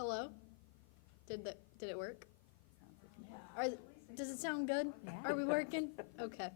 Hello? Did it work? Sounds like Does it sound good? Yeah. Are we working? Okay.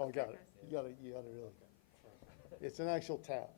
Oh, got it. You got it really. It's an actual tab.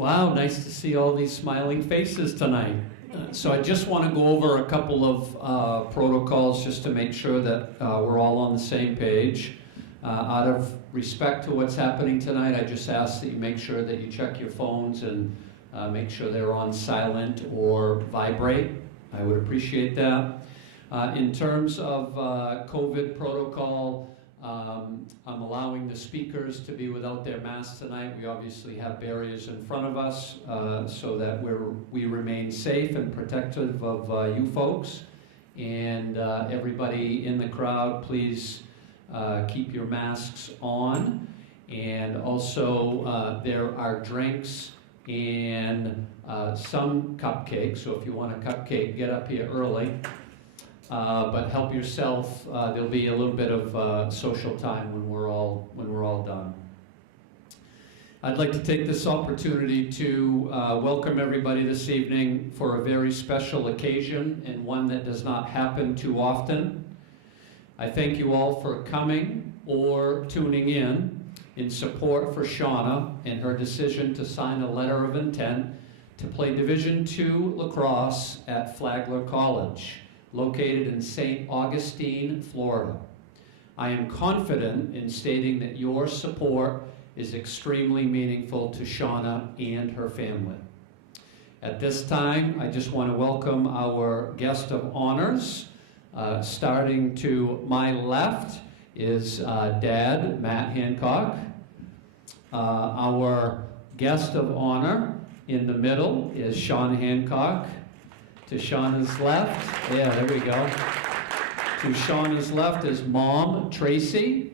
Wow, nice to see all these smiling faces tonight. So I just want to go over a couple of protocols just to make sure that we're all on the same page. Out of respect to what's happening tonight, I just ask that you make sure that you check your phones and make sure they're on silent or vibrate. I would appreciate that. In terms of COVID protocol, I'm allowing the speakers to be without their masks tonight. We obviously have barriers in front of us so that we remain safe and protective of you folks. And everybody in the crowd, please keep your masks on. And also there are drinks and some cupcakes. So if you want a cupcake, get up here early. But help yourself. There'll be a little bit of social time when we're all done. I'd like to take this opportunity to welcome everybody this evening for a very special occasion and one that does not happen too often. I thank you all for coming or tuning in support for Shauna and her decision to sign a letter of intent to play Division II lacrosse at Flagler College, located in St. Augustine, Florida. I am confident in stating that your support is extremely meaningful to Shauna and her family. At this time, I just want to welcome our guest of honors. Starting to my left is Dad, Matt Hancock. Our guest of honor in the middle is Shauna Hancock. To Shauna's left, yeah, there we go. To Shauna's left is Mom, Tracy.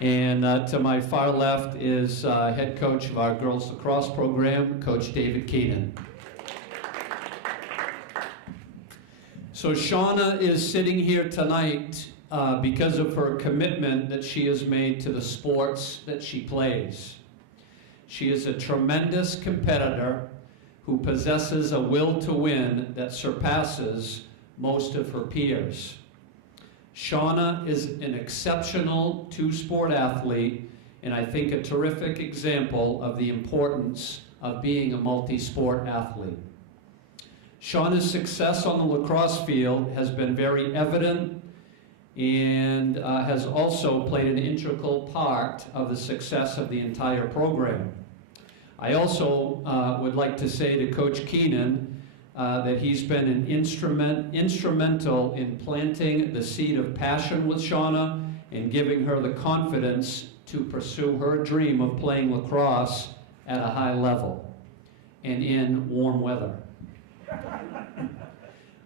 And to my far left is head coach of our girls lacrosse program, Coach David Keenan. So Shauna is sitting here tonight because of her commitment that she has made to the sports that she plays. She is a tremendous competitor who possesses a will to win that surpasses most of her peers. Shauna is an exceptional two-sport athlete, and I think a terrific example of the importance of being a multi-sport athlete. Shauna's success on the lacrosse field has been very evident and has also played an integral part of the success of the entire program. I also would like to say to Coach Keenan that he's been an instrumental in planting the seed of passion with Shauna and giving her the confidence to pursue her dream of playing lacrosse at a high level and in warm weather.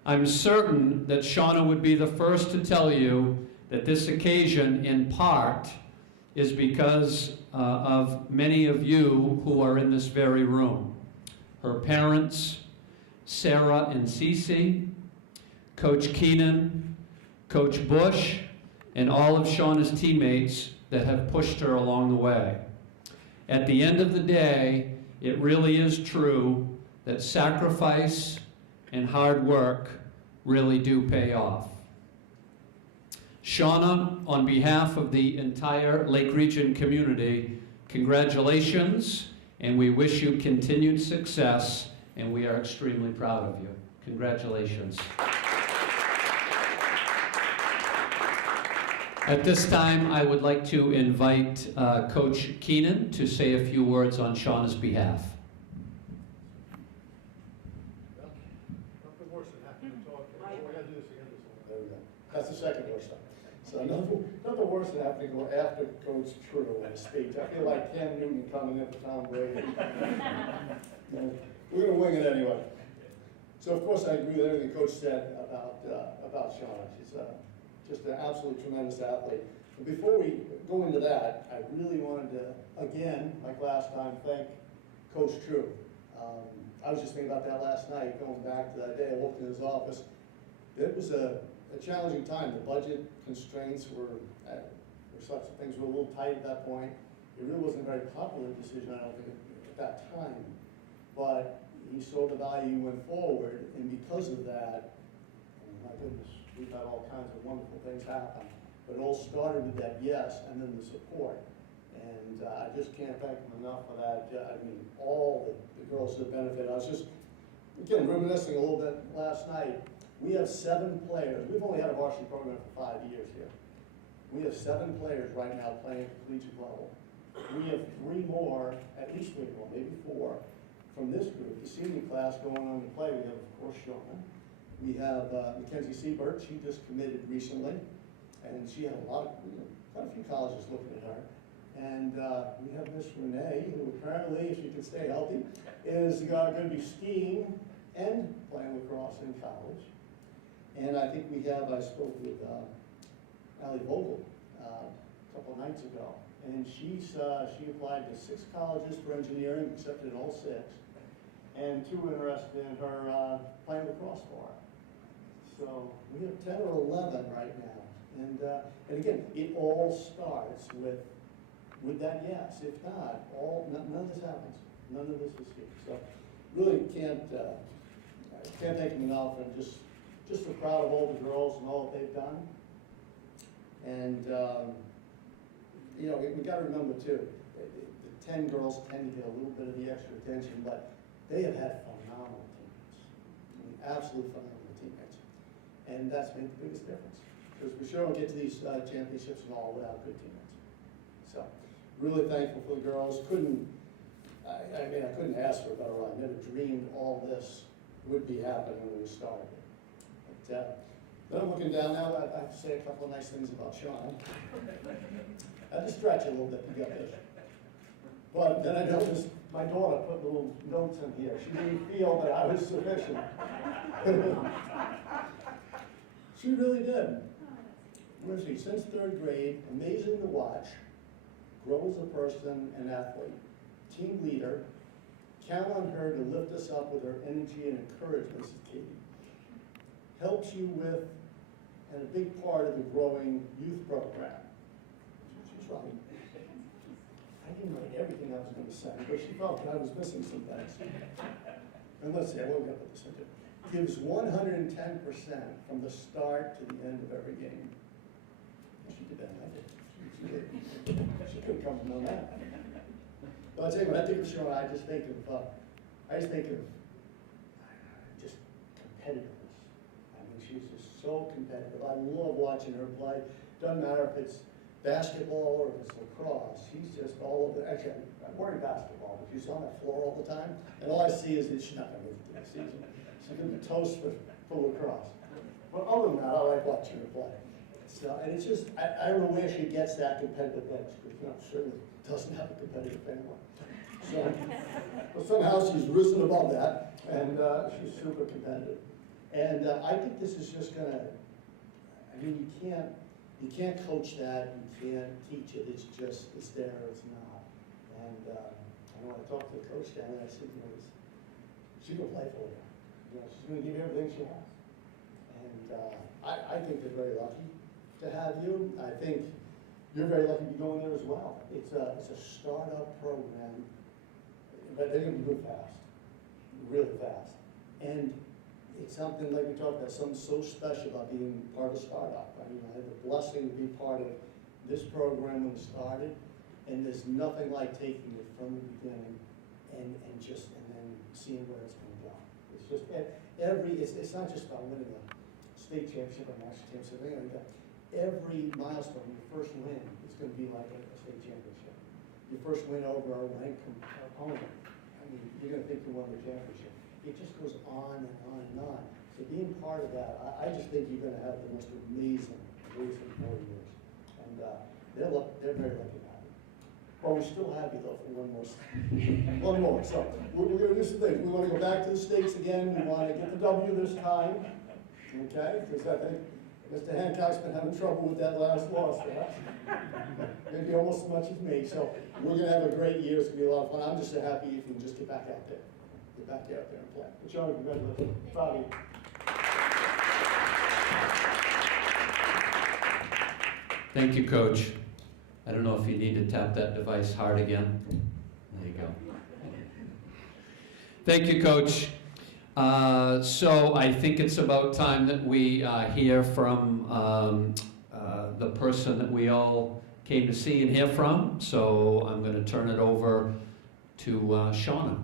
I'm certain that Shauna would be the first to tell you that this occasion, in part, is because of many of you who are in this very room. Her parents, Sarah and Cece, Coach Keenan, Coach Bush, and all of Shauna's teammates that have pushed her along the way. At the end of the day, it really is true that sacrifice and hard work really do pay off. Shauna, on behalf of the entire Lake Region community, congratulations, and we wish you continued success, and we are extremely proud of you. Congratulations. At this time, I would like to invite Coach Keenan to say a few words on Shauna's behalf. That's the second worst time. So nothing worse than having to go after Coach True in a speech. I feel like Cam Newton coming in for Tom Brady. You know, we're going to wing it anyway. So of course I agree with everything Coach said about Shauna. She's just an absolutely tremendous athlete. But before we go into that, I really wanted to, again, like last time, thank Coach True. I was just thinking about that last night, going back to that day I walked in his office. It was a challenging time. The budget constraints were such that things were a little tight at that point. It really wasn't a very popular decision, I don't think, at that time. But he saw the value went forward, and because of that, my goodness, we've had all kinds of wonderful things happen. But it all started with that yes, and then the support. And I just can't thank them enough for that. I mean, all the girls that benefit. I was just, again, reminiscing a little bit last night. We have 7 players. We've only had a varsity program for 5 years here. We have 7 players right now playing at the collegiate level. We have 3 more, at least 3 more, maybe 4, from this group, the senior class going on to play. We have, of course, Shauna. We have Mackenzie Siebert. She just committed recently, and she had quite a few colleges looking at her. And we have Miss Renee, who apparently, if she can stay healthy, is going to be skiing and playing lacrosse in college. And I think I spoke with Allie Vogel a couple of nights ago, and she applied to 6 colleges for engineering, accepted all 6, and 2 interested in her playing lacrosse for her. So we have 10 or 11 right now, and again, it all starts with that yes. If not, none of this happens. None of this is here. So really can't thank them enough, and just so proud of all the girls and all that they've done. And we got to remember too, the 10 girls tend to get a little bit of the extra attention, but they have had phenomenal teammates. I mean, absolute phenomenal teammates. And that's made the biggest difference, because we sure don't get to these championships and all without good teammates. So really thankful for the girls. I couldn't ask for a better run. I never dreamed all this would be happening when we started. But then I'm looking down now, I have to say a couple of nice things about Sean. I had to stretch a little bit to get this. But then I noticed my daughter put little notes in here. She didn't feel that I was sufficient. She really did. Where is she? Since 3rd grade, amazing to watch, grows a person, an athlete, team leader, count on her to lift us up with her energy and encouragement, this is Katie. Helps you with, and a big part of the growing youth program. She's right. I didn't write everything I was going to say, but she felt that I was missing some things. And let's see, I won't get to this into. Gives 110% from the start to the end of every game. She did that, I did. She did. She couldn't come to know that. But I'll tell you, when I think of Shauna, I just think of just competitiveness. I mean, she's just so competitive. I love watching her play. Doesn't matter if it's basketball or if it's lacrosse. She's just all over. Actually, I'm wearing basketball, but she's on that floor all the time. And all I see is that she's not going to move through the season. She's going to be toast for lacrosse. But other than that, I like watching her play. So, and it's just, I don't know where she gets that competitive edge, because certainly doesn't have a competitive family. So, but somehow she's risen above that, and she's super competitive. And I think this is just gonna, I mean, you can't coach that, you can't teach it, it's there or it's not. And when I talked to the coach down there, I said, she's gonna play for you. She's gonna give you everything she has. And I think they're very lucky to have you. I think you're very lucky to be going there as well. It's a startup program, but they're going to move fast, really fast. And it's something like we talked about, something so special about being part of a startup. I mean, I had the blessing to be part of this program when it started, and there's nothing like taking it from the beginning and then seeing where it's going to go. It's just it's not just about winning a state championship or national championship, anything like that. Every milestone, your first win, it's going to be like a state championship. Your first win over a ranked opponent, I mean, you're going to think you won the championship. It just goes on and on and on. So being part of that, I just think you're going to have the most amazing 4 years. And they're very lucky to have you. Well, we're still happy though for one more. So we're going to do some things. We want to go back to the States again. We want to get the W this time, okay? Because I think Mr. Hancock's been having trouble with that last loss there. Maybe almost as much as me. So we're going to have a great year. It's going to be a lot of fun. I'm just so happy if we can just get back out there. Get back out there and play. But Shauna, congratulations. Proud of you. Thank you, Coach. I don't know if you need to tap that device hard again. There you go. Thank you, Coach. So I think it's about time that we hear from the person that we all came to see and hear from. So I'm going to turn it over to Shauna.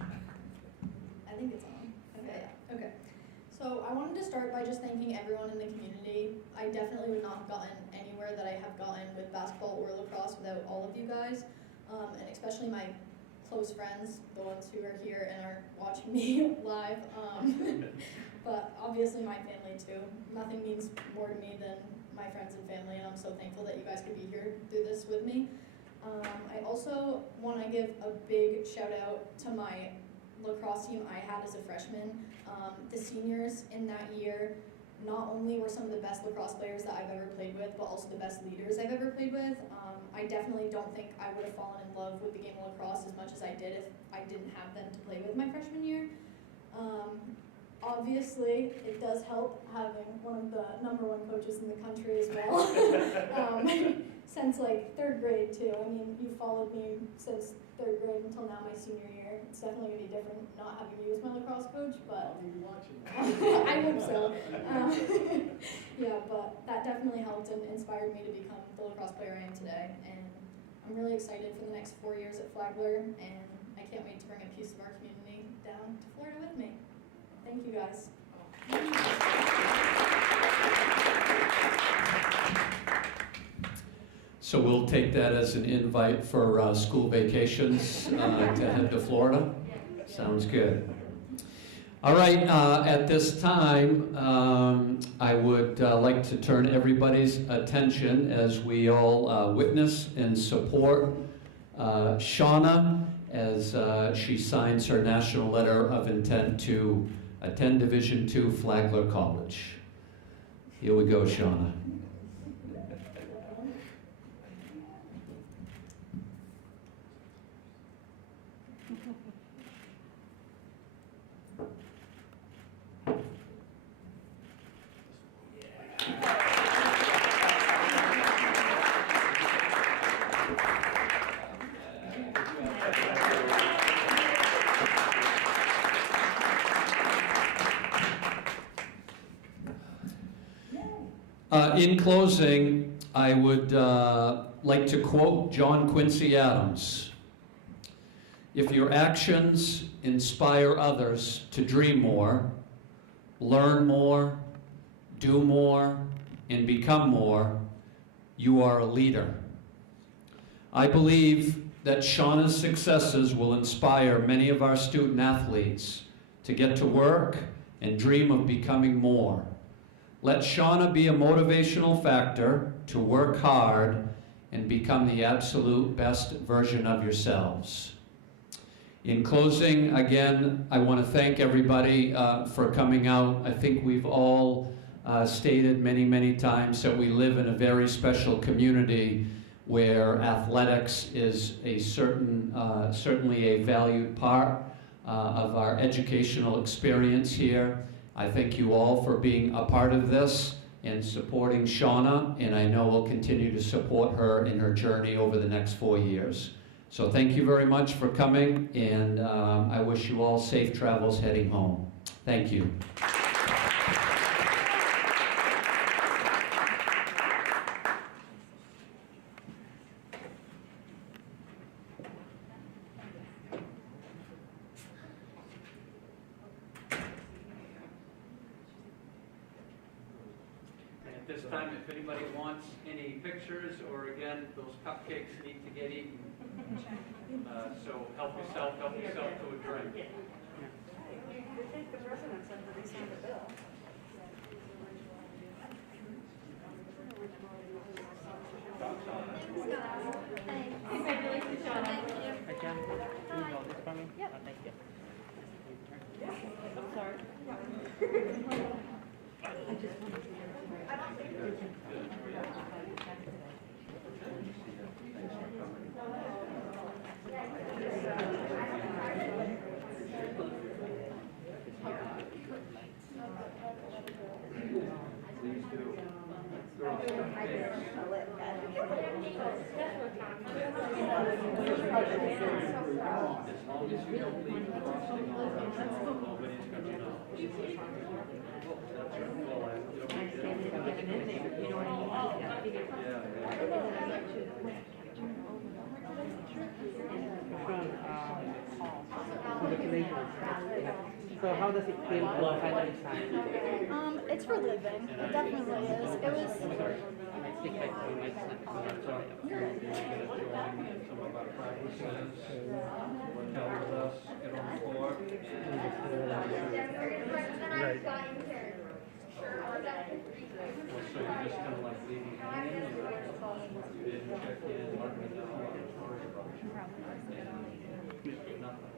I think it's on. Okay. Okay. So I wanted to start by just thanking everyone in the community. I definitely would not have gotten anywhere that I have gotten with basketball or lacrosse without all of you guys, and especially my close friends, the ones who are here and are watching me live. But obviously my family too. Nothing means more to me than my friends and family, and I'm so thankful that you guys could be here through this with me. I also want to give a big shout out to my lacrosse team I had as a freshman. The seniors in that year not only were some of the best lacrosse players that I've ever played with, but also the best leaders I've ever played with. I definitely don't think I would have fallen in love with the game of lacrosse as much as I did if I didn't have them to play with my freshman year. Obviously, it does help having one of the #1 coaches in the country as well. Since like 3rd grade too. I mean, you followed me since 3rd grade until now my senior year. It's definitely gonna be different not having you as my lacrosse coach, but I'll be watching. I hope so. Yeah, but that definitely helped and inspired me to become the lacrosse player I am today. And I'm really excited for the next 4 years at Flagler, and I can't wait to bring a piece of our community down to Florida with me. Thank you guys. So we'll take that as an invite for school vacations to head to Florida. Sounds good. All right, at this time, I would like to turn everybody's attention as we all witness and support Shauna as she signs her national letter of intent to attend Division II Flagler College. Here we go, Shauna. In closing, I would like to quote John Quincy Adams. If your actions inspire others to dream more, learn more, do more, and become more, you are a leader. I believe that Shauna's successes will inspire many of our student athletes to get to work and dream of becoming more. Let Shauna be a motivational factor to work hard and become the absolute best version of yourselves. In closing, again, I want to thank everybody for coming out. I think we've all stated many, many times that we live in a very special community where athletics is a certainly a valued part of our educational experience here. I thank you all for being a part of this and supporting Shauna, and I know we'll continue to support her in her journey over the next 4 years. So thank you very much for coming, and I wish you all safe travels heading home. Thank you. At this time, if anybody wants any pictures, or again, those cupcakes need to get eaten. So help yourself to a drink. The president said that he signed a bill. Congratulations, Shauna. Thank you. Hi, Jen. Can you hold this for me? Yep. Thank you. I'm sorry. You know what I mean? So how does it feel to finally sign? It's relieving. It definitely is. It was. I think I might snap. You're good. Some of our practices, what tells us, get on board. Right. So you're just kind of like leaving it in, you didn't check in, let me know, I'm sorry about you. And nothing.